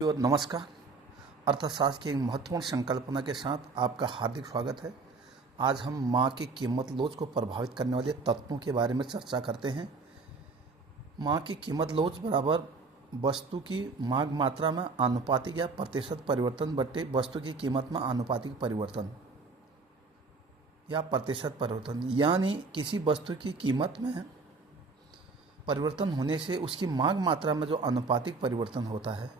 और नमस्कार। अर्थशास्त्र की एक महत्वपूर्ण संकल्पना के साथ आपका हार्दिक स्वागत है। आज हम माँ की कीमत लोच को प्रभावित करने वाले तत्वों के बारे में चर्चा करते हैं। माँ की कीमत लोच बराबर वस्तु की मांग मात्रा में आनुपातिक या प्रतिशत परिवर्तन बटे वस्तु की कीमत में आनुपातिक परिवर्तन या प्रतिशत परिवर्तन, यानी किसी वस्तु की कीमत में परिवर्तन होने से उसकी मांग मात्रा में जो आनुपातिक परिवर्तन होता है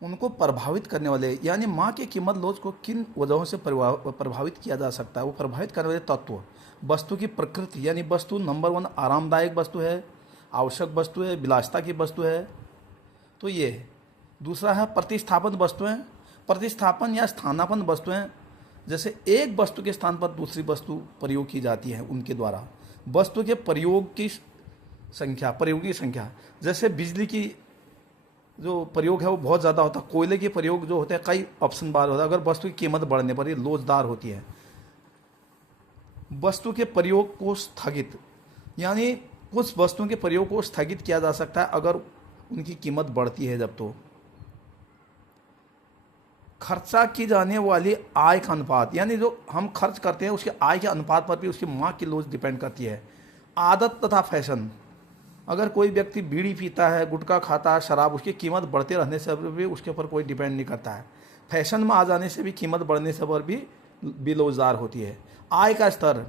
उनको प्रभावित करने वाले, यानी माँ की कीमत लोच को किन वजहों से प्रभावित किया जा सकता है। वो प्रभावित करने वाले तत्व वस्तु की प्रकृति, यानी वस्तु नंबर 1 आरामदायक वस्तु है, आवश्यक वस्तु है, विलासिता की वस्तु है, तो ये दूसरा है प्रतिस्थापन वस्तुएं, प्रतिस्थापन या स्थानापन्न वस्तुएं, जैसे एक वस्तु के स्थान पर दूसरी वस्तु प्रयोग की जाती है उनके द्वारा। वस्तु के प्रयोगों की संख्या, जैसे बिजली की जो प्रयोग है वो बहुत ज़्यादा होता है, कोयले के प्रयोग जो होते हैं कई ऑप्शन बार होता है। अगर वस्तु की कीमत बढ़ने पर ये लोचदार होती है। वस्तु के प्रयोग को स्थगित, यानी कुछ वस्तुओं के प्रयोग को स्थगित किया जा सकता है अगर उनकी कीमत बढ़ती है जब। तो खर्चा की जाने वाली आय का अनुपात, यानी जो हम खर्च करते हैं उसके आय के अनुपात पर भी उसकी माँ की लोच डिपेंड करती है। आदत तथा फैशन, अगर कोई व्यक्ति बीड़ी पीता है, गुटखा खाता है, शराब, उसकी कीमत बढ़ते रहने से भी उसके ऊपर कोई डिपेंड नहीं करता है। फैशन में आ जाने से भी कीमत बढ़ने से पर भी बेरोजगार होती है। आय का स्तर,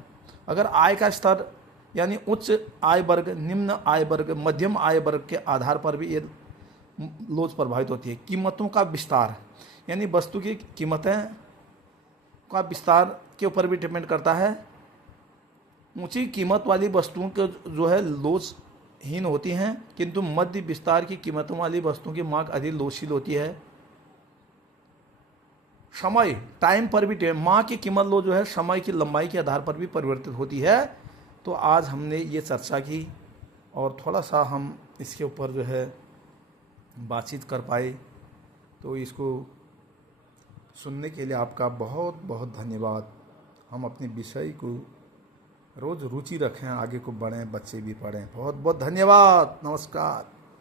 अगर आय का स्तर यानी उच्च आय वर्ग, निम्न आय वर्ग, मध्यम आय वर्ग के आधार पर भी ये लोच प्रभावित होती है। कीमतों का विस्तार, यानी वस्तु की कीमतें का विस्तार के ऊपर भी डिपेंड करता है। ऊंची कीमत वाली वस्तुओं के जो है लोच हीन होती हैं, किंतु मध्य विस्तार की कीमतों वाली वस्तुओं की मांग अधिक लोचशील होती है। समय, टाइम पर भी माँ की कीमत लो जो है समय की लंबाई के आधार पर भी परिवर्तित होती है। तो आज हमने ये चर्चा की और थोड़ा सा हम इसके ऊपर जो है बातचीत कर पाए, तो इसको सुनने के लिए आपका बहुत बहुत धन्यवाद। हम अपने विषय को रोज़ रुचि रखें, आगे को बढ़ें, बच्चे भी पढ़ें। बहुत बहुत धन्यवाद। नमस्कार।